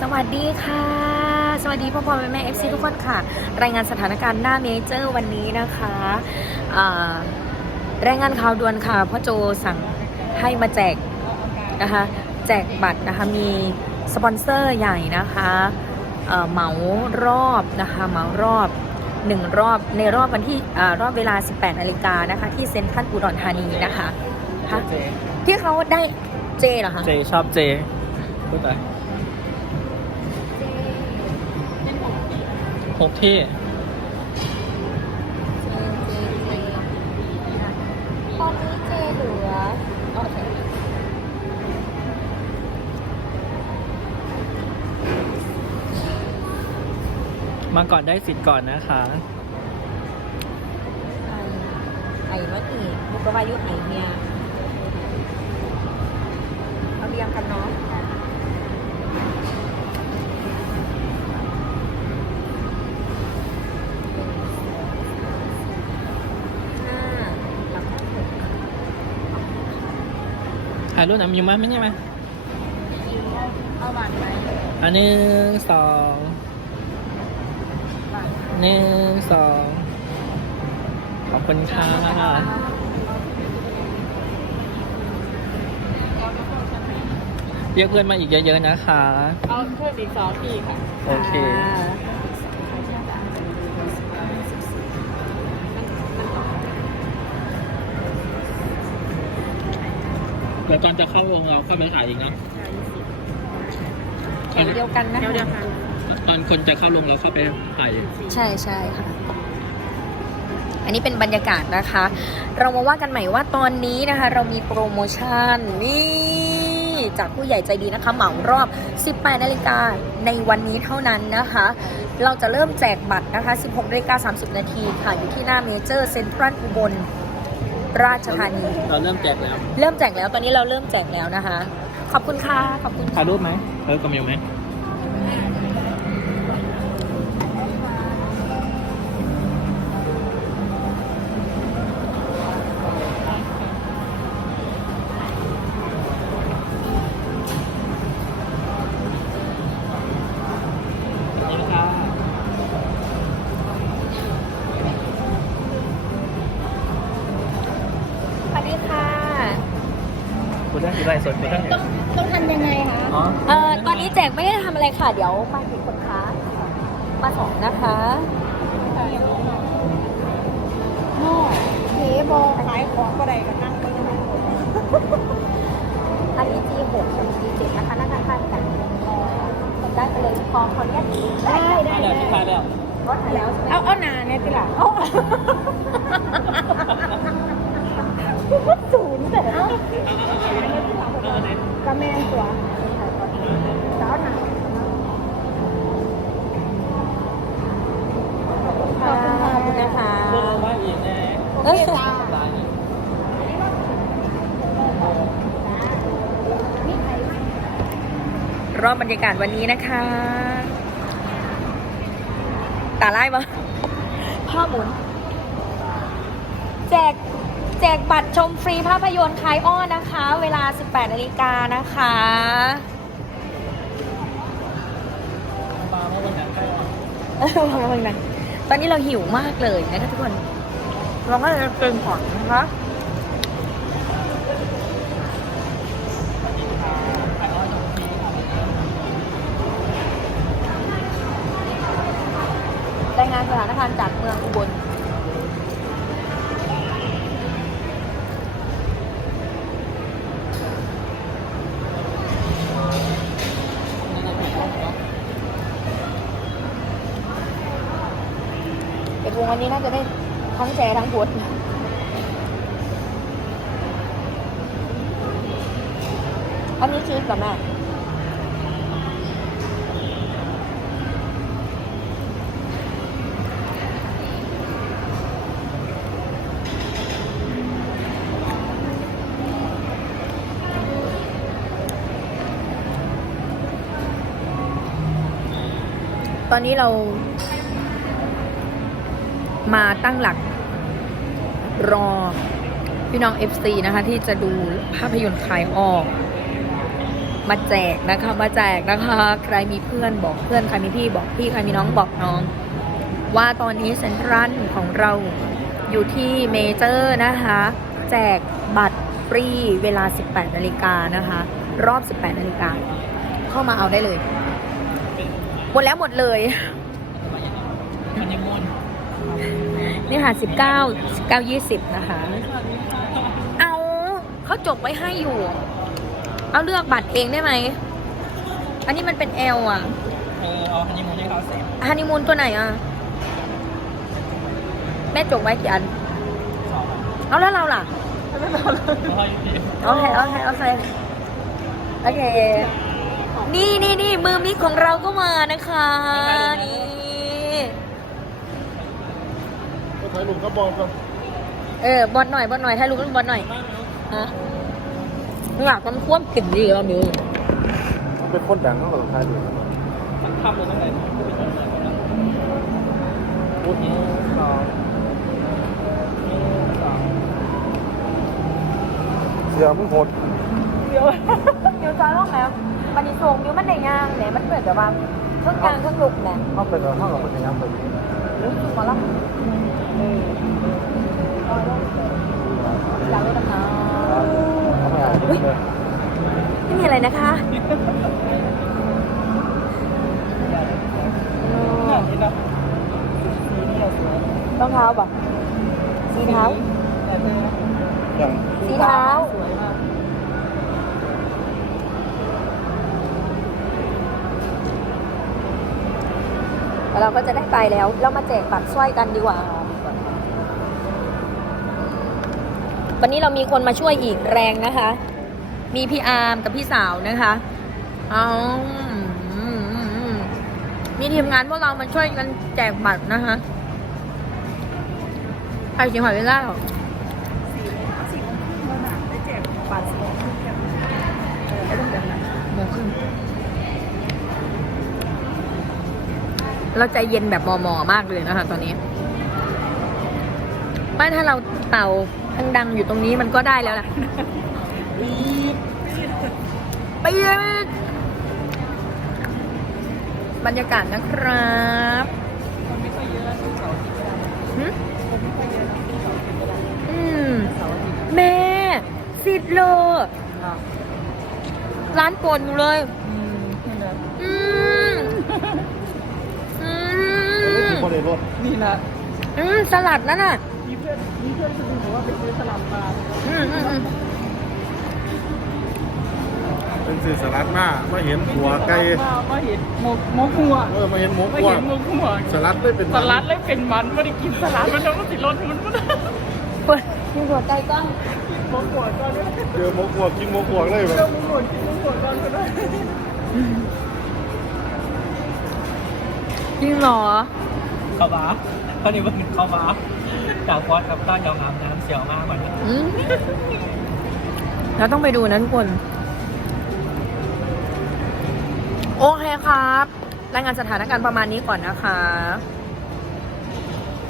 สวัสดีค่ะ สวัสดีพ่อพ่อแม่แม่เอฟซีทุกคนค่ะ รายงานสถานการณ์หน้าเมเจอร์วันนี้นะคะอ่ารายงานข่าวด่วนค่ะพ่อโจสั่งให้มาแจกนะคะ แจกบัตรนะคะ มีสปอนเซอร์ใหญ่นะคะเอ่อเหมารอบนะคะเหมารอบหนึ่งรอบในรอบวันที่อ่ารอบเวลา 18นาฬิกานะคะ ที่เซ็นทรัลอุดรธานีนะคะฮะเจที่เขาได้เจเหรอคะเจชอบเจพูดไป หกที่ ตอนนี้เจเหลือโอเคมาก่อนได้สิทธิ์ก่อนนะคะ ไอ้มะนี่บุกวายุไอเมียเอาเรียงกันเนาะายรูปหนะมีมั้ยไม่ใช่ไหมเอาบัตรไหมอันหนึ่งสองบัตรหนึ่งสองขอบคุณค่ะเรียกเพื่อนมาอีกเยอะๆนะคะ เอาเพิ่มอีกสองที่ค่ะโอเคเดี๋ยวตอนจะเข้าโรงเราเข้าไปถ่ายอีกนะแถวเดียวกันนะเดี๋ยวเดียวค่ะตอนคนจะเข้าโรงเราเข้าไปถ่ายอีกใช่ใช่ค่ะอันนี้เป็นบรรยากาศนะคะ เรามาว่ากันใหม่ว่าตอนนี้นะคะ เรามีโปรโมชั่นนี่จากผู้ใหญ่ใจดีนะคะเหมารอบ 18 นาฬิกาในวันนี้เท่านั้นนะคะ เราจะเริ่มแจกบัตรนะคะ 16นาฬิกา30 นาทีค่ะ อยู่ที่หน้าเมเจอร์เซ็นทรัลอุบล ราชธานี เราเริ่มแจกแล้ว เริ่มแจกแล้วตอนนี้เราเริ่มแจกแล้วนะคะ ขอบคุณค่ะ ขอบคุณถ่ายรูปไหมเออกำมิวไหม คุณได้กี่ไรสดคุณได้กี่ต้องทำยังไงคะอ๋อเอ่อตอนนี้แจกไม่ได้ทำอะไรค่ะ เดี๋ยวมาถึงคนค้ามาสองนะคะหม้อเทบอขายของก็ได้กันนั่งเบิ่งอันนี้ G6 กับ G7 นะคะนั่งข้างๆกันได้ไปเลยพอขออนุญาตได้ได้ได้แล้วที่ถ่ายแล้วรถแล้วใช่ไหมเอาเอาหนาเนี่ยติล่ะเอาศูนย์แต่เอากระแมน ตัวสาวหนาขอบคุณนะคะเบอร์ว่าอีกแน่เอ้ยตารอบบรรยากาศวันนี้นะคะ ตาไล่ปะภาหมุนแจก แจกบัตรชมฟรีภาพยนตร์คลายอ้อนนะคะ เวลา 18นาฬิกานะคะเมื่อลองฟังนะตอนนี้เราหิวมากเลยนะคะทุกคน เราก็จะเกินก่อนนะคะรายงานสถานการณ์จากเมืองอุบล วงวันนี้น่าจะได้ทั้งแชร์ทั้งโพสต์อันนี้ชีสกับแม่ตอนนี้เรา มาตั้งหลักรอพี่น้อง FC นะคะ ที่จะดูภาพยนตร์คลายออก มาแจกนะคะ มาแจกนะคะ ใครมีเพื่อนบอกเพื่อนใครมีพี่บอกพี่ใครมีน้องบอกน้อง ว่าตอนนี้เซ็นทรัลของเราอยู่ที่เมเจอร์นะคะ แจกบัตรฟรีเวลา 18 นาฬิกานะคะ รอบ 18 นาฬิกาเข้ามาเอาได้เลย หมดแล้วหมดเลยมันยังมน นี่ค่ะ19 19 20นะคะ เอาเขาจบไว้ให้อยู่ เอาเลือกบัตรเองได้ไหม อันนี้มันเป็น L อะเออเอาฮันนีมูนให้เขาเสร็จฮันนีมูนตัวไหนอะ แม่จบไว้กี่อัน สองเอาแล้วเราล่ะ แล้วเขาอยู่ที่โอเค โอเค โอเค โอเค นี่นี่นี่มือมิกของเราก็มานะคะ นี่ ก็ ถ่ายรูปก็บอกกันเออบอลหน่อยบอลหน่อยถ้ารู้ก็บอลหน่อยฮะอยากมันควบกลิ่นดีแล้วมิวเป็นคนดังเขาก็ต้องถ่ายรูปมันทำเลยตั้งแต่พูดสองสองเสียมึงโหดมิวมิวจอยร้องแล้วมันนี่ส่งมิวมันได้ยางเนี่ยมันเปิดแบบว่าเครื่องกลางเครื่องลุกเนี่ยเขาเป็นอะไรเขากับพยายามแบบนี้รู้สึกมาแล้วเออจอยไม่มีอะไรนะคะรองเท้าป่ะสีเท้าอย่างสีเท้าเราก็จะได้ไปแล้ว เรามาแจกบัตรสร้อยกันดีกว่า วันนี้เรามีคนมาช่วยอีกแรงนะคะ มีพี่อาร์มกับพี่สาวนะคะเอาอืมมีทีมงานพวกเรามาช่วยกันแจกบัตรนะคะใครเสียงหอยเวลาหรอสี่โมงครึ่งแล้วนะได้แจกบัตรสี่โมงครึ่งกันเราใจเย็นแบบมอๆมากเลยนะคะตอนนี้ไม่ถ้าเราเป่า ดังๆอยู่ตรงนี้มันก็ได้แล้วล่ะไปเลยบรรยากาศนะครับคนไม่ค่อยเยอะที่เสาร์อาทิตย์ก็ได้หึคนไม่ค่อยเยอะที่เสาร์อาทิตย์ก็ได้อืมเสาร์อาทิตย์แม่สิทธิ์เลยอะร้านโปรดอยู่เลยอืมนี่นะอืมอืไม่มถึงคนในรถนี่นะอืมสลัดนั่นน่ะ มีเพื่อนมีเพื่อนคนหนึงบอกว่าไปซื้อสลัดมาอืมอืมอืมเป็นสื่อสารัดมามาเห็นหัวไก่มามาเห็นหมกหมกหัวเออมาเห็นหมูมากวาเห็นหมกหัวสลัดได้เป็นสลัดเลยเป็นมันไม่ได้กินสลัดมันต้องติดรถมันไม่ได้เปิดมีหัวใจก้อนหมกหัวก่อนด้วยเจอหมูกวางกินหมูกวางเลยแบเจ้าบหมกหัวกินหมกหัวก่อนก็ได้จริงเหรอเขาบ้าเขานี่มันเขาบ้า จากพอสครับต้านยองอาบน้ำเสียวมากกว่านี้อืมเราต้องไปดูนะทุกคน โอเคครับ รายงานสถานการณ์ประมาณนี้ก่อนนะคะ